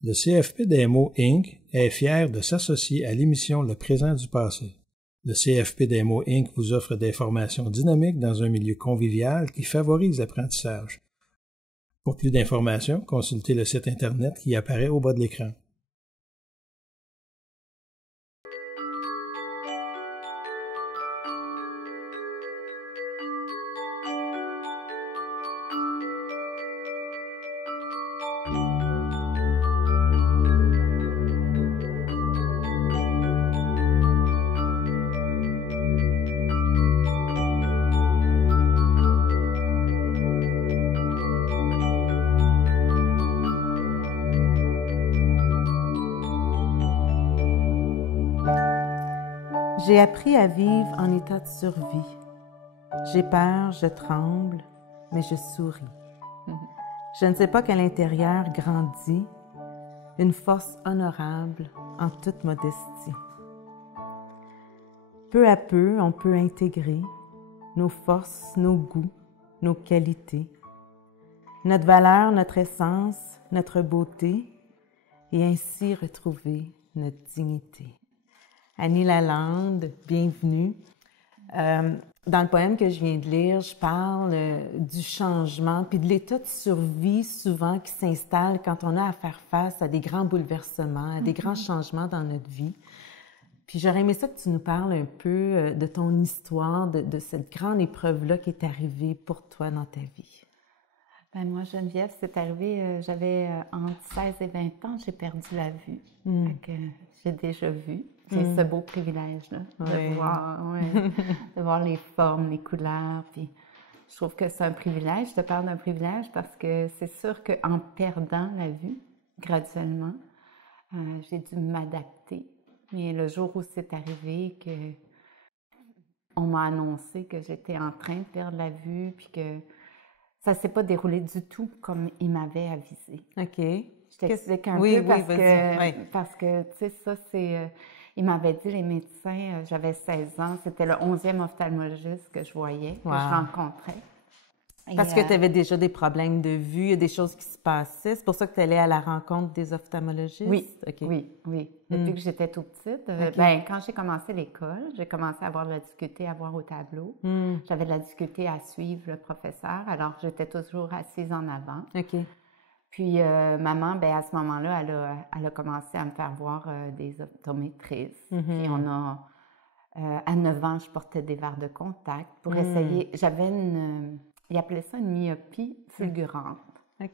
Le CFP-DMO Inc. est fier de s'associer à l'émission Le présent du passé. Le CFP-DMO Inc. vous offre des formations dynamiques dans un milieu convivial qui favorise l'apprentissage. Pour plus d'informations, consultez le site Internet qui apparaît au bas de l'écran. J'ai appris à vivre en état de survie. J'ai peur, je tremble, mais je souris. Je ne sais pas qu'à l'intérieur grandit une force honorable en toute modestie. Peu à peu, on peut intégrer nos forces, nos goûts, nos qualités, notre valeur, notre essence, notre beauté, et ainsi retrouver notre dignité. Annie Lalande, bienvenue. Dans le poème que je viens de lire, je parle du changement puis de l'état de survie souvent qui s'installe quand on a à faire face à des grands bouleversements, à des grands changements dans notre vie. Puis j'aurais aimé ça que tu nous parles un peu de ton histoire, de cette grande épreuve-là qui est arrivée pour toi dans ta vie. Ben moi, Geneviève, c'est arrivé, j'avais entre 16 et 20 ans, j'ai perdu la vue. J'ai déjà vu. C'est ce beau privilège-là, de voir les formes, les couleurs. Puis je trouve que c'est un privilège. Je te parle d'un privilège parce que c'est sûr qu'en perdant la vue, graduellement, j'ai dû m'adapter. Et le jour où c'est arrivé on m'a annoncé que j'étais en train de perdre la vue, puis que ça ne s'est pas déroulé du tout comme il m'avait avisé. OK. Je t'explique un peu parce que, tu sais, ça, c'est... il m'avait dit, les médecins, j'avais 16 ans, c'était le 11e ophtalmologiste que je voyais, que je rencontrais. Parce que tu avais déjà des problèmes de vue, il y a des choses qui se passaient. C'est pour ça que tu allais à la rencontre des ophtalmologistes? Oui, oui. Depuis que j'étais toute petite, quand j'ai commencé l'école, j'ai commencé à avoir de la difficulté à voir au tableau. J'avais de la difficulté à suivre le professeur, alors j'étais toujours assise en avant. Puis maman, à ce moment-là, elle a commencé à me faire voir des optométristes. Puis à 9 ans, je portais des verres de contact pour essayer. J'avais ils appelaient ça une myopie fulgurante.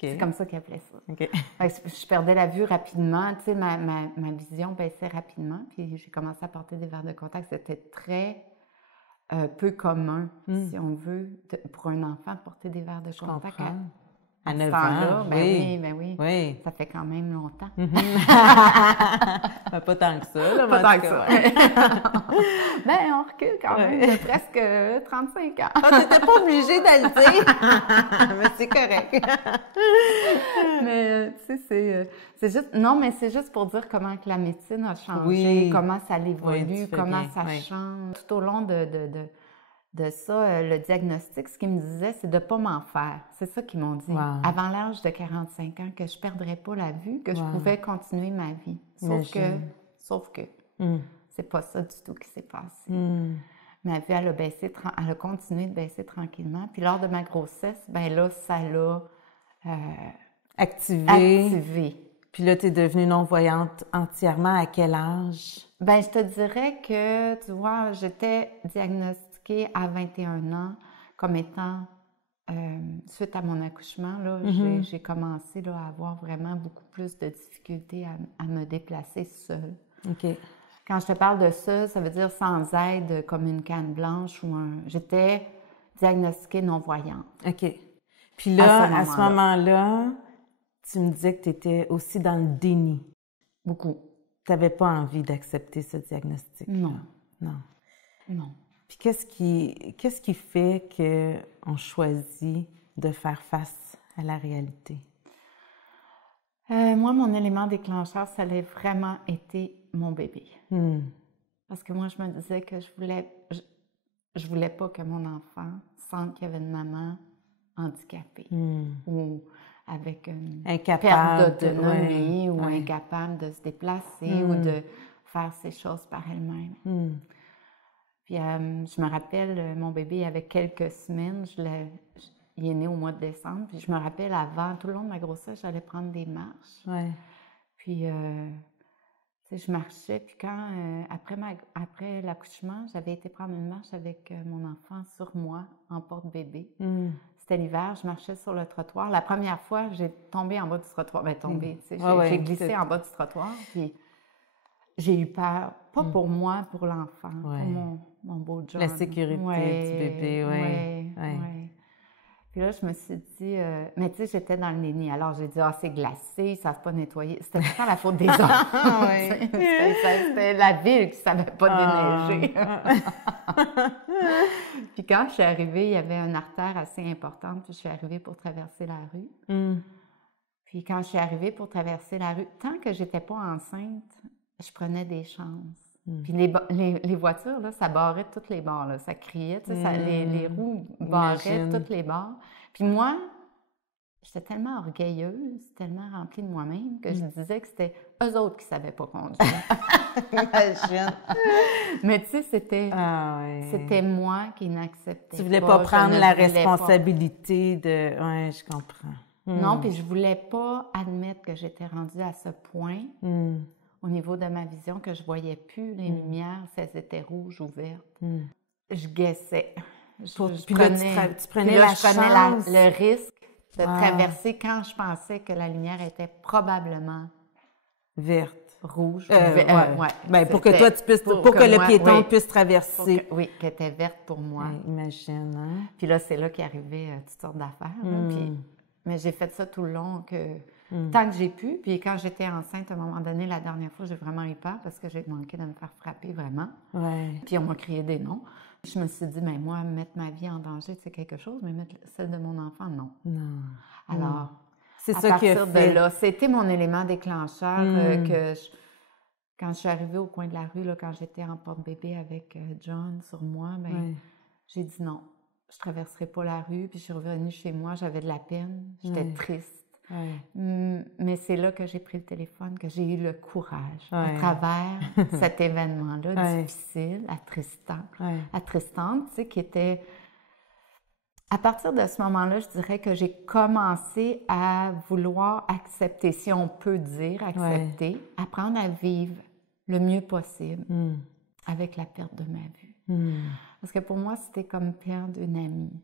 C'est comme ça qu'ils appelaient ça. Je perdais la vue rapidement, tu sais, ma vision baissait rapidement. Puis j'ai commencé à porter des verres de contact. C'était très peu commun, si on veut, pour un enfant de porter des verres de contact. À 9 ans, oui. Ça fait quand même longtemps. Pas tant que ça, là. Pas tant que ça. On recule quand même de presque 35 ans. T'étais pas obligée d'aller le dire, mais c'est correct. Mais, tu sais, c'est juste... Non, mais c'est juste pour dire comment que la médecine a changé, comment ça évolue, comment ça change. Tout au long de ça, le diagnostic, ce qu'ils me disaient, c'est de ne pas m'en faire. C'est ça qu'ils m'ont dit. Avant l'âge de 45 ans, que je ne perdrais pas la vue, que je pouvais continuer ma vie. Sauf que c'est pas ça du tout qui s'est passé. Ma vue, elle a continué de baisser tranquillement. Puis lors de ma grossesse, là, ça l'a activé. Puis là, tu es devenue non-voyante entièrement à quel âge? Je te dirais que, tu vois, j'étais diagnostiquée à 21 ans comme étant, suite à mon accouchement, là, j'ai commencé là, à avoir vraiment beaucoup plus de difficultés à me déplacer seule. Quand je te parle de ça, ça veut dire sans aide, comme une canne blanche J'étais diagnostiquée non-voyante. Puis là, à ce moment-là, tu me disais que tu étais aussi dans le déni. Beaucoup. Tu n'avais pas envie d'accepter ce diagnostic? Non. Puis qu'est-ce qui fait qu'on choisit de faire face à la réalité? Moi, mon élément déclencheur, ça a vraiment été mon bébé. Parce que moi, je me disais que je voulais pas que mon enfant sente qu'il y avait une maman handicapée ou avec une incapable perte d'autonomie ou ouais. incapable de se déplacer ou de faire ses choses par elle-même. Puis je me rappelle, mon bébé avait quelques semaines, il est né au mois de décembre, puis je me rappelle avant, tout le long de ma grossesse, j'allais prendre des marches. Ouais. Puis, tu sais, je marchais, puis quand, après l'accouchement, j'avais été prendre une marche avec mon enfant sur moi, en porte-bébé. C'était l'hiver, je marchais sur le trottoir. La première fois, j'ai tombé en bas du trottoir. Bien, tombé, tu sais, j'ai glissé en bas du trottoir, puis j'ai eu peur, pas pour moi, pour l'enfant, pour mon beau John. La sécurité du bébé, oui. Puis là, je me suis dit, mais tu sais, j'étais dans le déni. Alors, j'ai dit, c'est glacé, ils ne savent pas nettoyer. C'était pas la faute des enfants. C'était la ville qui ne savait pas déneiger. Puis quand je suis arrivée, il y avait une artère assez importante, puis je suis arrivée pour traverser la rue. Puis quand je suis arrivée pour traverser la rue, tant que j'étais pas enceinte, je prenais des chances. Puis les voitures, là, ça barrait toutes les barres, là. Ça criait, tu sais, les roues barraient toutes les barres. Puis moi, j'étais tellement orgueilleuse, tellement remplie de moi-même que je disais que c'était eux autres qui ne savaient pas conduire. Imagine. Mais tu sais, c'était moi qui n'acceptais pas. Tu voulais pas prendre la responsabilité de... Oui, je comprends. Non, puis je voulais pas admettre que j'étais rendue à ce point au niveau de ma vision, que je voyais plus les lumières, si elles étaient rouges ou vertes. Je guessais. Puis là, tu prenais la chance. Le risque de traverser quand je pensais que la lumière était probablement verte. Rouge. Ben, pour que toi, tu puisses, pour que le piéton puisse traverser. Qu'elle était verte pour moi. Imagine, hein? Puis là, c'est là qu'arrivaient toutes sortes d'affaires. Mais j'ai fait ça tout le long, tant que j'ai pu. Puis quand j'étais enceinte, à un moment donné, la dernière fois, j'ai vraiment eu peur parce que j'ai manqué de me faire frapper vraiment. Puis on m'a crié des noms. Je me suis dit, mais moi, mettre ma vie en danger, c'est quelque chose, mais mettre celle de mon enfant, non. Alors, c'est à ça partir de là, c'était mon élément déclencheur quand je suis arrivée au coin de la rue, là, quand j'étais en porte-bébé avec John sur moi, j'ai dit non, je ne traverserai pas la rue. Puis je suis revenue chez moi, j'avais de la peine, j'étais triste. Mais c'est là que j'ai pris le téléphone, que j'ai eu le courage, à travers cet événement-là difficile, attristant, tu sais, qui était... À partir de ce moment-là, je dirais que j'ai commencé à vouloir accepter, si on peut dire accepter, apprendre à vivre le mieux possible avec la perte de ma vue. Parce que pour moi, c'était comme perdre une amie,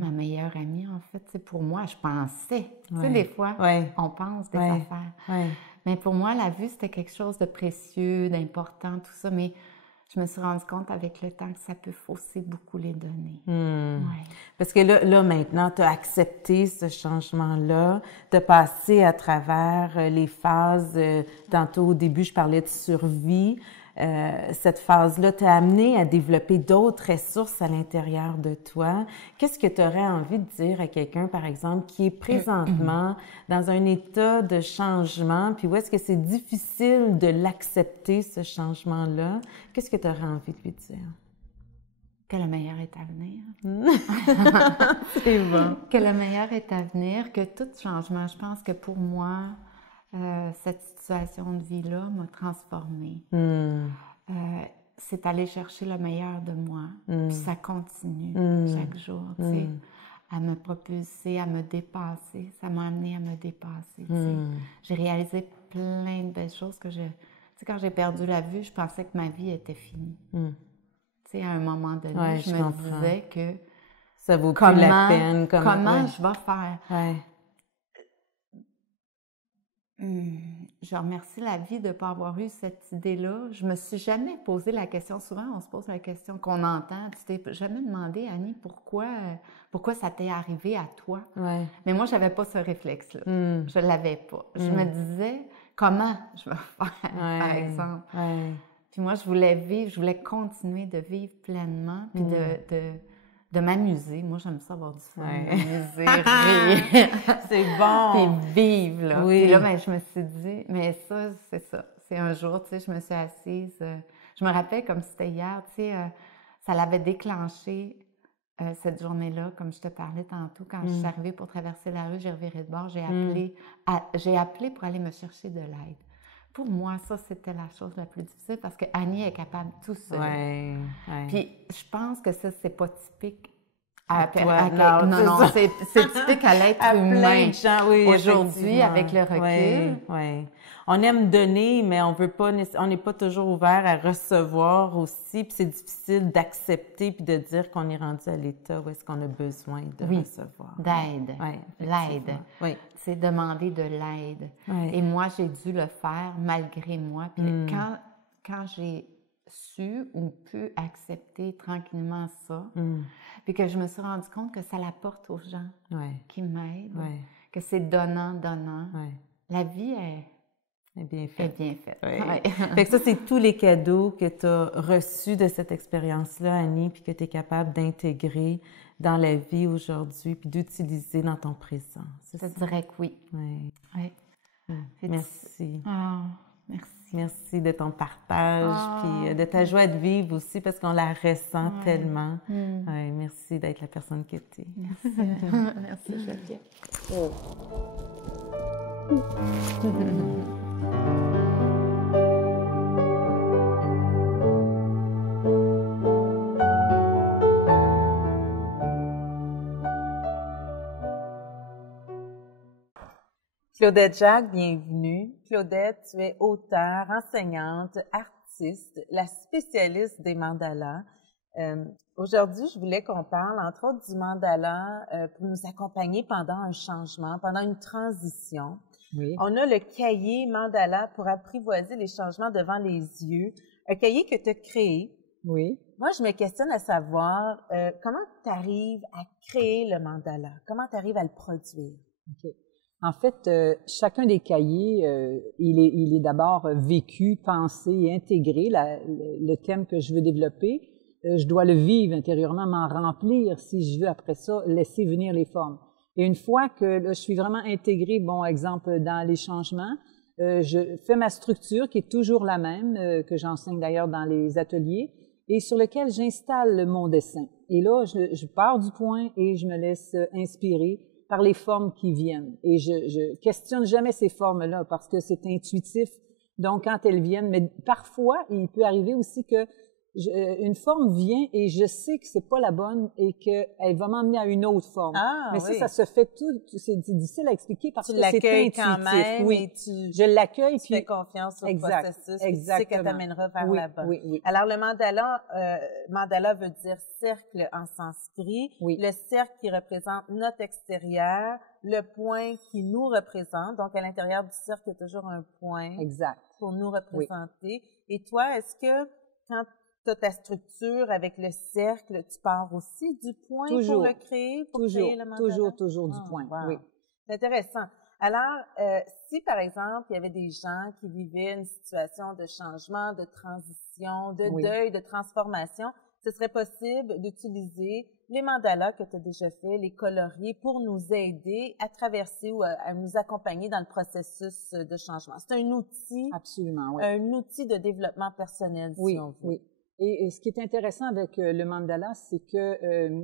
ma meilleure amie, en fait. C'est pour moi, je pensais. Tu sais, des fois, on pense des affaires. Mais pour moi, la vue, c'était quelque chose de précieux, d'important, tout ça. Mais je me suis rendu compte avec le temps que ça peut fausser beaucoup les données. Parce que là maintenant, tu as accepté ce changement-là, tu as passé à travers les phases. Tantôt, au début, je parlais de survie. Cette phase-là t'a amené à développer d'autres ressources à l'intérieur de toi. Qu'est-ce que tu aurais envie de dire à quelqu'un, par exemple, qui est présentement dans un état de changement, puis où est-ce que c'est difficile de l'accepter, ce changement-là? Qu'est-ce que tu aurais envie de lui dire? Que le meilleur est à venir. C'est bon. Que le meilleur est à venir, que tout changement, je pense que pour moi, cette situation de vie-là m'a transformée. C'est aller chercher le meilleur de moi. Puis ça continue chaque jour, tu sais, à me propulser, à me dépasser. Ça m'a amené à me dépasser, tu sais. J'ai réalisé plein de belles choses que tu sais, quand j'ai perdu la vue, je pensais que ma vie était finie. Tu sais, à un moment donné, je me disais que... Ça vaut plus la peine. Comment je vais faire? Je remercie la vie de ne pas avoir eu cette idée-là. Je me suis jamais posé la question. Souvent, on se pose la question qu'on entend. Tu t'es jamais demandé, Annie, pourquoi ça t'est arrivé à toi? Mais moi, je n'avais pas ce réflexe-là. Je ne l'avais pas. Je me disais, comment je vais faire, par exemple? Puis moi, je voulais continuer de vivre pleinement, puis de m'amuser. Moi, j'aime ça avoir du fun, m'amuser, rire. C'est bon! Puis vivre, là. Puis là, ben, je me suis dit, mais ça, c'est ça. C'est un jour, tu sais, je me suis assise. Je me rappelle comme si c'était hier, tu sais, ça l'avait déclenché cette journée-là, comme je te parlais tantôt, quand je suis arrivée pour traverser la rue, j'ai reviré de bord, j'ai appelé pour aller me chercher de l'aide. Pour moi, ça, c'était la chose la plus difficile parce que Annie est capable tout seul. Ouais. Puis, je pense que ça, c'est pas typique non, c'est typique à l'être humain. Plein de gens, oui, aujourd'hui, avec le recul. Oui. On aime donner, mais on n'est pas toujours ouvert à recevoir aussi. Puis c'est difficile d'accepter puis de dire qu'on est rendu à l'état où est-ce qu'on a besoin de recevoir. D'aide. Oui, l'aide. Oui. C'est demander de l'aide. Oui. Et moi, j'ai dû le faire malgré moi. Puis quand j'ai su ou pu accepter tranquillement ça, puis que je me suis rendu compte que ça l'apporte aux gens qui m'aident, que c'est donnant. La vie est bien faite. Fait que ça, c'est tous les cadeaux que tu as reçus de cette expérience-là, Annie, puis que tu es capable d'intégrer dans la vie aujourd'hui, puis d'utiliser dans ton présent. Je dirais que oui. Oui. Merci. Merci. Merci de ton partage, puis de ta joie de vivre aussi, parce qu'on la ressent tellement. Merci d'être la personne que tu es. Merci. Merci, Geneviève. Claudette Jacques, bienvenue. Claudette, tu es auteure, enseignante, artiste, la spécialiste des mandalas. Aujourd'hui, je voulais qu'on parle, entre autres, du mandala pour nous accompagner pendant un changement, pendant une transition. Oui. On a le cahier mandala pour apprivoiser les changements devant les yeux, un cahier que tu as créé. Oui. Moi, je me questionne à savoir comment tu arrives à créer le mandala, comment tu arrives à le produire. OK. En fait, chacun des cahiers, il est d'abord vécu, pensé et intégré. Le thème que je veux développer, je dois le vivre intérieurement, m'en remplir si je veux après ça laisser venir les formes. Et une fois que là, je suis vraiment intégrée, bon exemple dans les changements, je fais ma structure qui est toujours la même, que j'enseigne d'ailleurs dans les ateliers, et sur lequel j'installe mon dessin. Et là, je pars du point et je me laisse inspirer par les formes qui viennent. Et je questionne jamais ces formes-là parce que c'est intuitif. Donc, quand elles viennent, mais parfois, il peut arriver aussi que une forme vient et je sais que c'est pas la bonne et qu'elle va m'emmener à une autre forme. Mais ça se fait tout, c'est difficile à expliquer parce que c'est intuitif. Quand même, oui, et je l'accueille. Tu fais confiance au processus et tu sais qu'elle t'amènera vers la bonne. Oui. Alors, le mandala veut dire cercle en sanskrit. Oui. Le cercle qui représente notre extérieur, le point qui nous représente. Donc, à l'intérieur du cercle, il y a toujours un point pour nous représenter. Et toi, est-ce que quand tu as ta structure avec le cercle, tu pars aussi du point pour le créer, pour créer le mandala? Toujours du point, wow. oui. C'est intéressant. Alors, si par exemple, il y avait des gens qui vivaient une situation de changement, de transition, de deuil, de transformation, ce serait possible d'utiliser les mandalas que tu as déjà fait, les colorier, pour nous aider à traverser ou à nous accompagner dans le processus de changement. C'est un outil. Absolument, oui. Un outil de développement personnel, si on veut. Oui. Et ce qui est intéressant avec le mandala, c'est que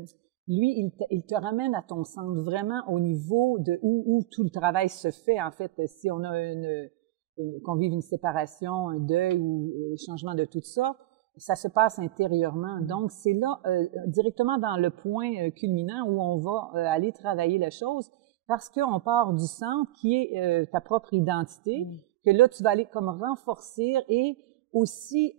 lui, il te ramène à ton centre vraiment au niveau de où tout le travail se fait. En fait, si on a qu'on vive une séparation, un deuil ou changement de toute sorte, ça se passe intérieurement. Donc, c'est là, directement dans le point culminant où on va aller travailler la chose parce qu'on part du centre qui est ta propre identité, que là, tu vas aller comme renforcer et aussi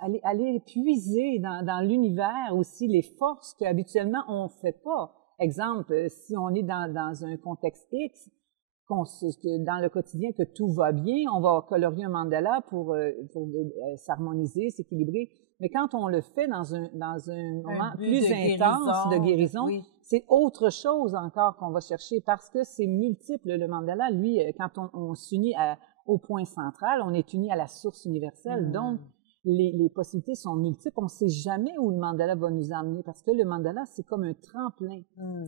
aller puiser dans l'univers aussi les forces qu'habituellement on fait pas. Exemple, si on est dans un contexte X, dans le quotidien que tout va bien, on va colorier un mandala pour s'harmoniser, s'équilibrer. Mais quand on le fait dans un moment plus intense de guérison, c'est autre chose encore qu'on va chercher parce que c'est multiple. Le mandala, lui, quand on s'unit au point central, on est uni à la source universelle. Donc, les possibilités sont multiples. On ne sait jamais où le mandala va nous emmener parce que le mandala, c'est comme un tremplin.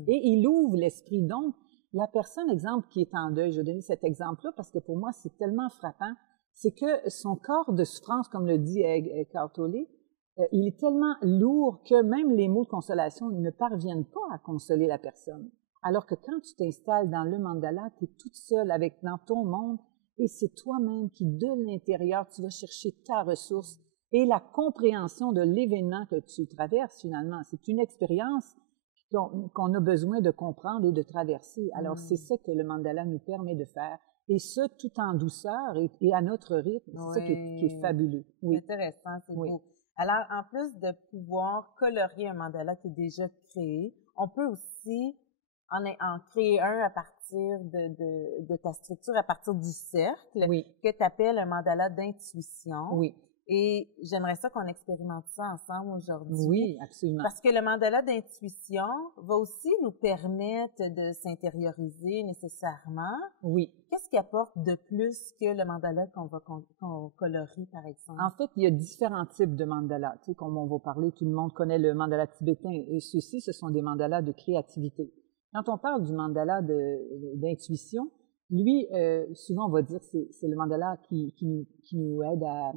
Et il ouvre l'esprit. Donc, la personne, exemple, qui est en deuil, je vais donner cet exemple-là parce que pour moi, c'est tellement frappant, c'est que son corps de souffrance, comme le dit Eckhart Tolle, il est tellement lourd que même les mots de consolation ne parviennent pas à consoler la personne. Alors que quand tu t'installes dans le mandala, tu es toute seule dans ton monde et c'est toi-même qui, de l'intérieur, tu vas chercher ta ressource et la compréhension de l'événement que tu traverses finalement. C'est une expérience qu'on a besoin de comprendre et de traverser. Alors, c'est ça que le mandala nous permet de faire. Et ça, tout en douceur et à notre rythme. C'est ça qui est fabuleux. Oui. Intéressant, c'est beau. Alors, en plus de pouvoir colorier un mandala qui est déjà créé, on peut aussi en créer un à partir de ta structure, à partir du cercle, que tu appelles un mandala d'intuition. Oui. Et j'aimerais ça qu'on expérimente ça ensemble aujourd'hui. Oui, absolument. Parce que le mandala d'intuition va aussi nous permettre de s'intérioriser nécessairement. Oui. Qu'est-ce qui apporte de plus que le mandala qu'on colorie, par exemple? En fait, il y a différents types de mandalas. Tu sais, comme on va parler, tout le monde connaît le mandala tibétain. Et ceux-ci, ce sont des mandalas de créativité. Quand on parle du mandala d'intuition, lui, souvent on va dire c'est le mandala qui nous aide à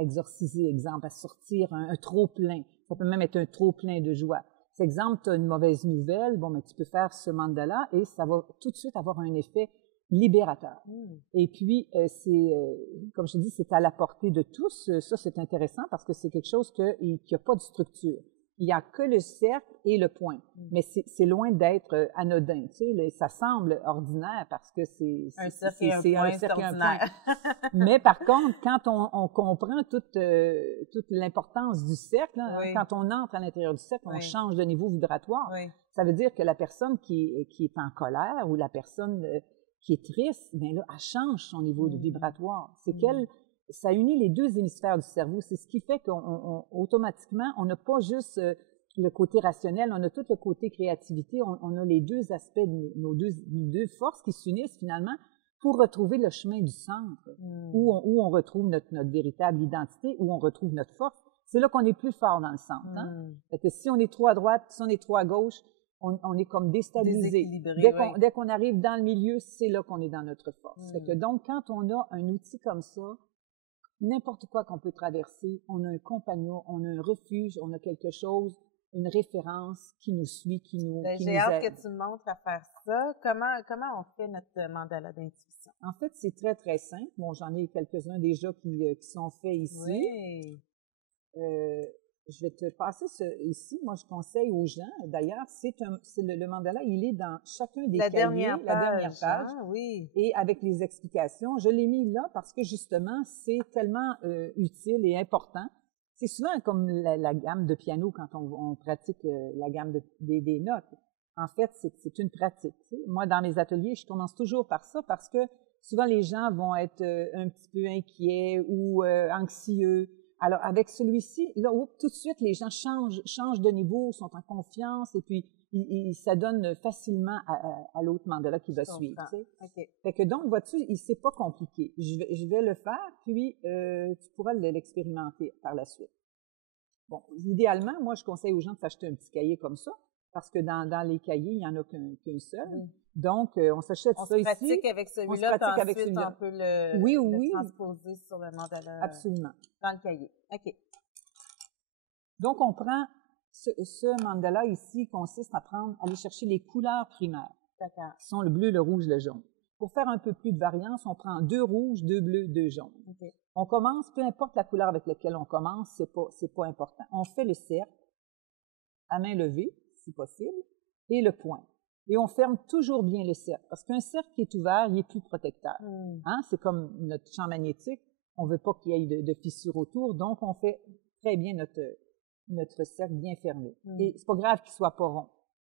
exorciser, exemple, à sortir un trop-plein. Ça peut même être un trop-plein de joie. Par exemple, tu as une mauvaise nouvelle, bon, mais tu peux faire ce mandala et ça va tout de suite avoir un effet libérateur. Et puis, comme je te dis, c'est à la portée de tous. Ça, c'est intéressant parce que c'est quelque chose qui n'a pas de structure. Il n'y a que le cercle et le point. Mais c'est loin d'être anodin. Tu sais, ça semble ordinaire parce que c'est un cercle et un point. Mais par contre, quand on comprend toute l'importance du cercle, quand on entre à l'intérieur du cercle, on change de niveau vibratoire. Ça veut dire que la personne qui est en colère ou la personne qui est triste, bien là, elle change son niveau de vibratoire. C'est ça unit les deux hémisphères du cerveau. C'est ce qui fait qu'automatiquement, on n'a pas juste le côté rationnel, on a tout le côté créativité, on a les deux aspects de nos deux forces qui s'unissent finalement pour retrouver le chemin du centre, où on retrouve notre véritable identité, où on retrouve notre force. C'est là qu'on est plus fort dans le centre. Hein? Fait que si on est trop à droite, si on est trop à gauche, on est comme déstabilisé. Dès qu'on arrive dans le milieu, c'est là qu'on est dans notre force. Fait que donc, quand on a un outil comme ça, n'importe quoi qu'on peut traverser, on a un compagnon, on a un refuge, on a quelque chose, une référence qui nous suit, qui nous aide. J'ai hâte que tu me montres à faire ça. Comment on fait notre mandala d'intuition? En fait, c'est très, très simple. Bon, j'en ai quelques-uns déjà qui sont faits ici. Oui. Je vais te passer ici. Moi, je conseille aux gens. D'ailleurs, le mandala, il est dans chacun des cahiers, la dernière page. Hein? Oui. Et avec les explications. Je l'ai mis là parce que justement, c'est tellement utile et important. C'est souvent comme la gamme de piano quand on pratique la gamme des notes. En fait, c'est une pratique. Tu sais. Moi, dans mes ateliers, je commence toujours par ça parce que souvent les gens vont être un petit peu inquiets ou anxieux. Alors, avec celui-ci, là, tout de suite, les gens changent de niveau, sont en confiance, et puis ça donne facilement à l'autre mandala qui va suivre. Tu sais. Okay. Fait que donc, vois-tu, c'est pas compliqué. Je vais le faire, puis tu pourras l'expérimenter par la suite. Bon, idéalement, moi, je conseille aux gens de s'acheter un petit cahier comme ça, parce que dans les cahiers, il n'y en a qu'un seul. Donc, on s'achète ça ici. On se pratique avec celui-là, puis ensuite, on peut le transposer sur le mandala. Absolument. Dans le cahier. OK. Donc, on prend ce mandala ici consiste à aller chercher les couleurs primaires. D'accord. Qui sont le bleu, le rouge, le jaune. Pour faire un peu plus de variance, on prend 2 rouges, 2 bleus, 2 jaunes. Okay. On commence, peu importe la couleur avec laquelle on commence, c'est pas important. On fait le cercle, à main levée, si possible, et le point. Et on ferme toujours bien le cercle, parce qu'un cercle qui est ouvert, il est plus protecteur. Hein? C'est comme notre champ magnétique. On veut pas qu'il y ait de fissures autour, donc on fait très bien notre cercle bien fermé. Et c'est pas grave qu'il soit pas rond.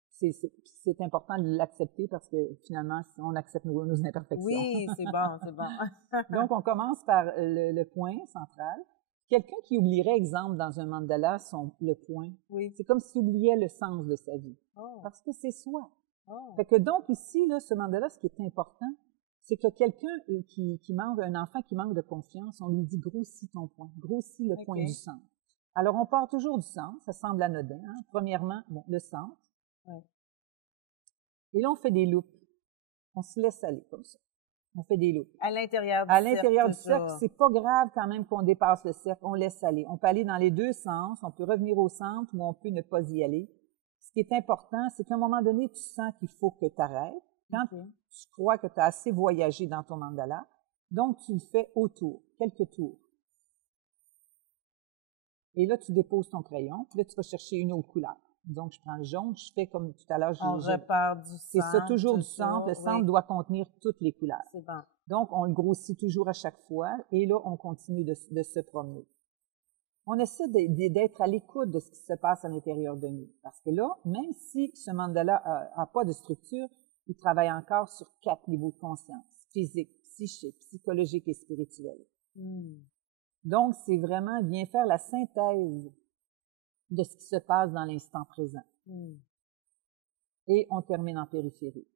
C'est important de l'accepter parce que finalement, on accepte nos imperfections. Oui, c'est bon, c'est bon. Donc, on commence par le point central. Quelqu'un qui oublierait, exemple, dans un mandala, le point, c'est comme s'il oubliait le sens de sa vie. Parce que c'est soi. Fait que donc, ici, là, ce mandala, ce qui est important, c'est que quelqu'un un enfant qui manque de confiance, on lui dit « grossis ton point, grossis le point du centre ». Alors, on part toujours du centre, ça semble anodin. Hein? Premièrement, bon, le centre. Et là, on fait des loupes. On se laisse aller comme ça. On fait des loupes. À l'intérieur du À cercle. l'intérieur du cercle, c'est pas grave quand même qu'on dépasse le cercle, on laisse aller. On peut aller dans les deux sens, on peut revenir au centre ou on peut ne pas y aller. Ce qui est important, c'est qu'à un moment donné, tu sens qu'il faut que tu arrêtes. Quand tu crois que tu as assez voyagé dans ton mandala, donc tu le fais autour, quelques tours. Et là, tu déposes ton crayon, puis là, tu vas chercher une autre couleur. Donc, je prends le jaune, je fais comme tout à l'heure. On repart du centre. C'est ça, toujours du centre. Le centre doit contenir toutes les couleurs. C'est bon. Donc, on le grossit toujours à chaque fois, et là, on continue de se promener. On essaie d'être à l'écoute de ce qui se passe à l'intérieur de nous. Parce que là, même si ce mandala a pas de structure, il travaille encore sur 4 niveaux de conscience. Physique, psychique, psychologique et spirituel. Donc, c'est vraiment, vient faire la synthèse de ce qui se passe dans l'instant présent. Et on termine en périphérie.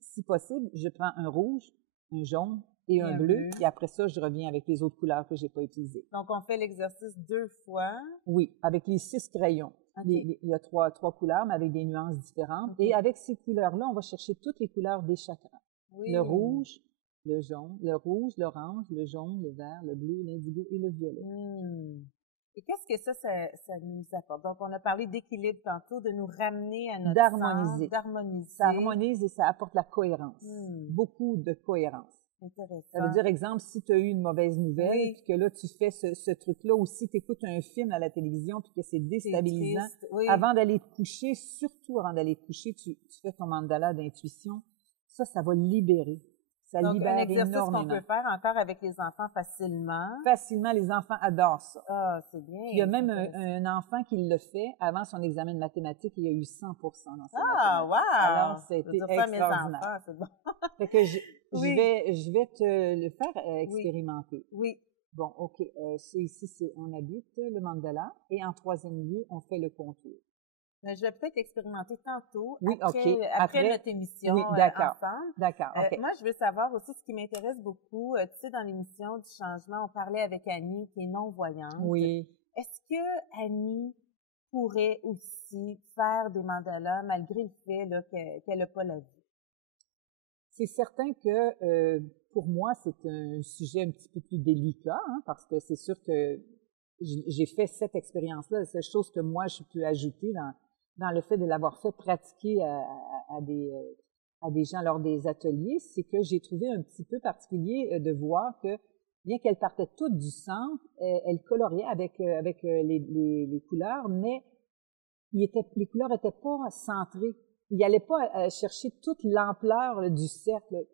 Si possible, je prends un rouge, un jaune et un bleu, et après ça, je reviens avec les autres couleurs que j'ai pas utilisées. Donc, on fait l'exercice 2 fois. Oui, avec les 6 crayons. Okay. Il y a trois couleurs, mais avec des nuances différentes. Okay. Et avec ces couleurs-là, on va chercher toutes les couleurs des chakras. Oui. Le rouge, le jaune, le rouge, l'orange, le jaune, le vert, le bleu, l'indigo et le violet. Et qu'est-ce que ça nous apporte? Donc, on a parlé d'équilibre tantôt, de nous ramener à notre d'harmoniser. Sens, d'harmoniser. Ça harmonise et ça apporte la cohérence. Beaucoup de cohérence. Intéressant. Ça veut dire, exemple, si tu as eu une mauvaise nouvelle, puis que là, tu fais ce truc-là, ou si tu écoutes un film à la télévision, puis que c'est déstabilisant, avant d'aller te coucher, surtout avant d'aller te coucher, tu fais ton mandala d'intuition, ça va libérer. Ça donc, libère un exercice énormément. qu'on peut faire encore avec les enfants facilement. Facilement, les enfants adorent ça. Ah, c'est bien. Puis il y a même un enfant qui le fait avant son examen de mathématiques, il a eu 100% dans sa mathématiques. Wow! Alors, ça a été extraordinaire. Enfants, c'est bon. Fait que je vais te le faire expérimenter. Oui. Bon, OK. Ici, on habite le mandala. Et en troisième lieu, on fait le contour. Mais je vais peut-être expérimenter tantôt, après notre émission ensemble. D'accord, OK. Moi, je veux savoir aussi ce qui m'intéresse beaucoup. Tu sais, dans l'émission du changement, on parlait avec Annie, qui est non-voyante. Oui. Est-ce que Annie pourrait aussi faire des mandalas malgré le fait qu'elle n'a pas la vue? C'est certain que pour moi, c'est un sujet un petit peu plus délicat, parce que c'est sûr que j'ai fait cette expérience-là. La seule chose que moi, je peux ajouter dans le fait de l'avoir fait pratiquer à des gens lors des ateliers, c'est que j'ai trouvé un petit peu particulier de voir que, bien qu'elles partaient toutes du centre, elles coloriaient avec les couleurs, mais les couleurs n'étaient pas centrées. Il n'allait pas chercher toute l'ampleur du cercle.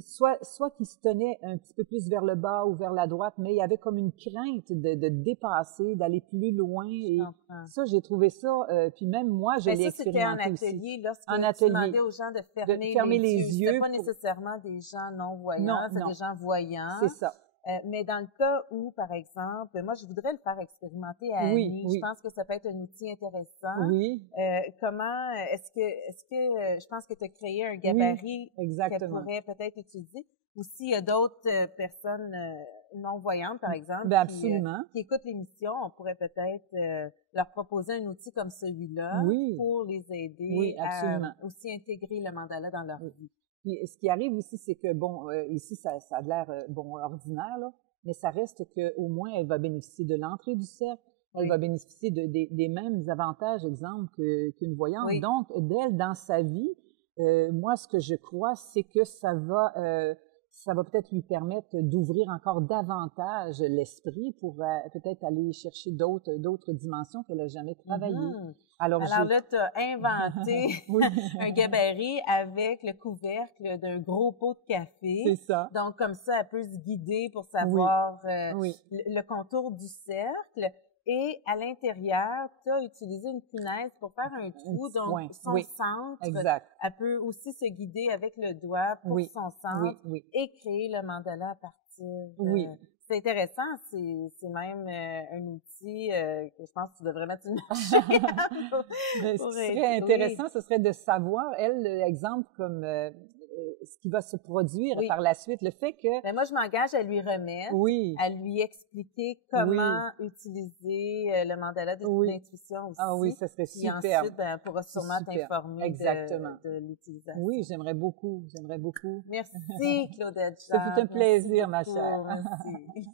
Soit qu'il se tenait un petit peu plus vers le bas ou vers la droite, mais il y avait comme une crainte de dépasser, d'aller plus loin. Et ça, j'ai trouvé ça. Puis même moi, je l'ai expérimenté aussi. C'était en atelier, lorsque tu demandais aux gens de fermer les yeux. C'était pas nécessairement des gens non-voyants, c'est des gens voyants. C'est ça. Mais dans le cas où, par exemple, moi, je voudrais le faire expérimenter à Annie. Je pense que ça peut être un outil intéressant. Oui. Comment, est-ce que, je pense que tu as créé un gabarit qu'elle pourrait peut-être utiliser. Ou s'il y a d'autres personnes non-voyantes, par exemple, qui écoutent l'émission, on pourrait peut-être leur proposer un outil comme celui-là pour les aider à aussi intégrer le mandala dans leur vie. Puis, ce qui arrive aussi, c'est que, ici, ça a l'air, ordinaire, là, mais ça reste qu'au moins, elle va bénéficier de l'entrée du cercle, elle va bénéficier des mêmes avantages, exemple, qu'une voyante. Oui. Donc, d'elle, dans sa vie, moi, ce que je crois, c'est que ça va peut-être lui permettre d'ouvrir encore davantage l'esprit pour peut-être aller chercher d'autres dimensions qu'elle n'a jamais travaillées. Alors là, tu as inventé un gabarit avec le couvercle d'un gros pot de café. C'est ça. Donc, comme ça, elle peut se guider pour savoir le contour du cercle. Et à l'intérieur, tu as utilisé une punaise pour faire un trou, donc son centre. Exact. Elle peut aussi se guider avec le doigt pour son centre et créer le mandala à partir. C'est intéressant, c'est même un outil que je pense que tu devrais mettre sur le marché. Ce qui serait intéressant, ce serait de savoir, elle, exemple, comme ce qui va se produire Oui. par la suite. Le fait que... Mais moi, je m'engage à lui remettre, Oui. à lui expliquer comment utiliser le mandala de l'intuition aussi. Ah oui, ça serait Puis super. ensuite, ben, elle pourra sûrement t'informer de l'utilisation. Oui, j'aimerais beaucoup. Merci, Claudette. Ça fut un plaisir, ma chère. Merci.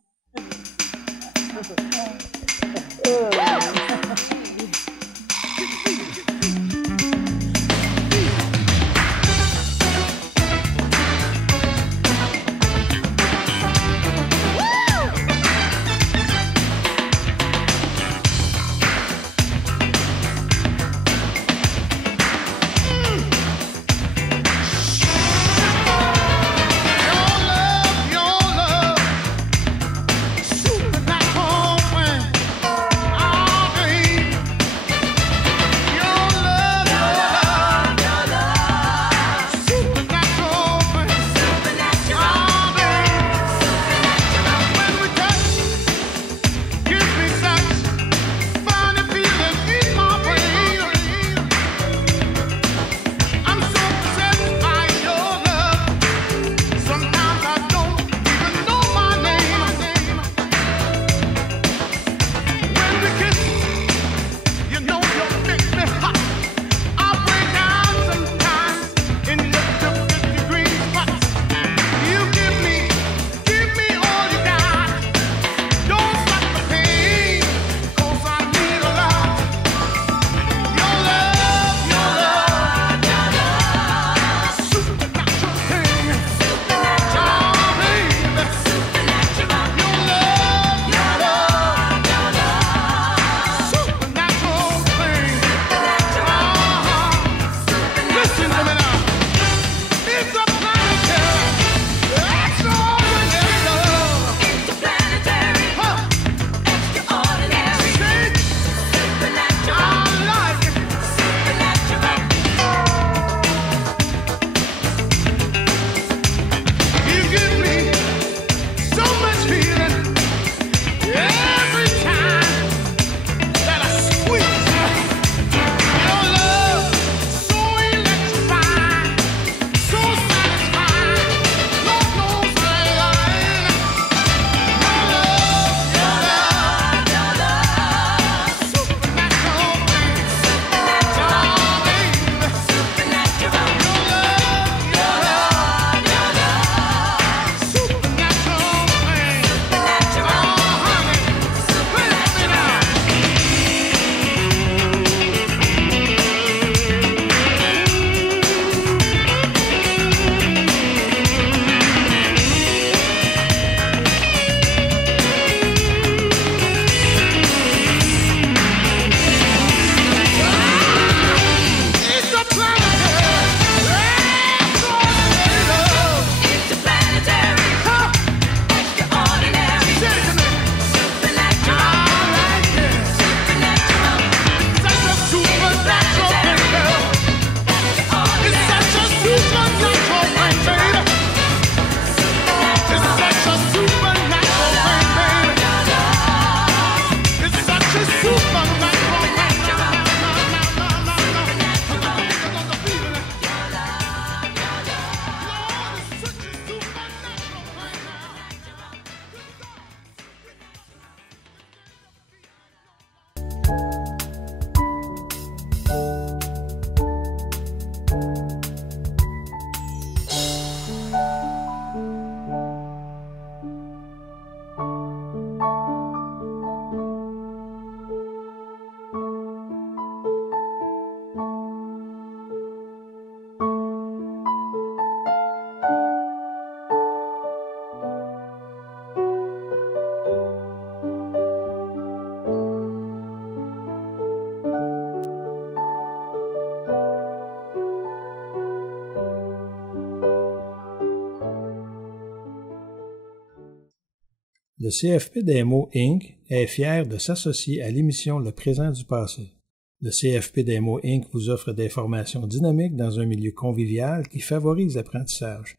Le CFP d'Emo Inc. est fier de s'associer à l'émission Le présent du passé. Le CFP d'Emo Inc. vous offre des formations dynamiques dans un milieu convivial qui favorise l'apprentissage.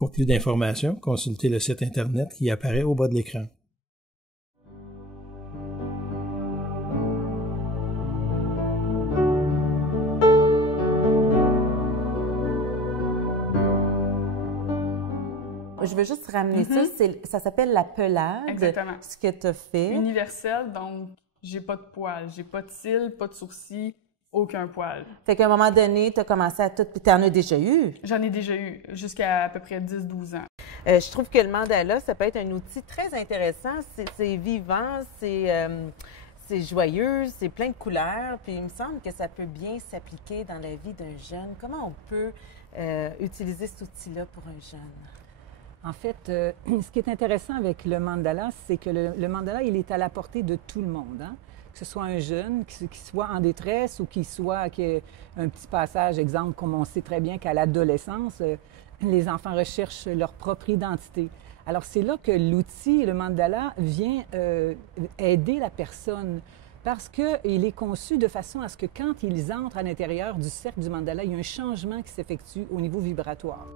Pour plus d'informations, consultez le site Internet qui apparaît au bas de l'écran. je veux juste ramener ça. Ça s'appelle la pelade. Exactement. Ce que tu as fait. Universel, donc j'ai pas de poils, j'ai pas de cils, pas de sourcils, aucun poil. Fait qu'à un moment donné, tu as commencé à tout... Puis tu en as déjà eu. J'en ai déjà eu jusqu'à peu près 10-12 ans. Je trouve que le mandala, ça peut être un outil très intéressant. C'est vivant, c'est joyeux, c'est plein de couleurs. Puis il me semble que ça peut bien s'appliquer dans la vie d'un jeune. Comment on peut utiliser cet outil-là pour un jeune? En fait, ce qui est intéressant avec le mandala, c'est que le mandala, il est à la portée de tout le monde. Hein? Que ce soit un jeune, qui soit en détresse ou qui ait un petit passage, exemple, comme on sait très bien qu'à l'adolescence, les enfants recherchent leur propre identité. Alors, c'est là que l'outil, le mandala, vient aider la personne parce qu'il est conçu de façon à ce que quand ils entrent à l'intérieur du cercle du mandala, il y a un changement qui s'effectue au niveau vibratoire.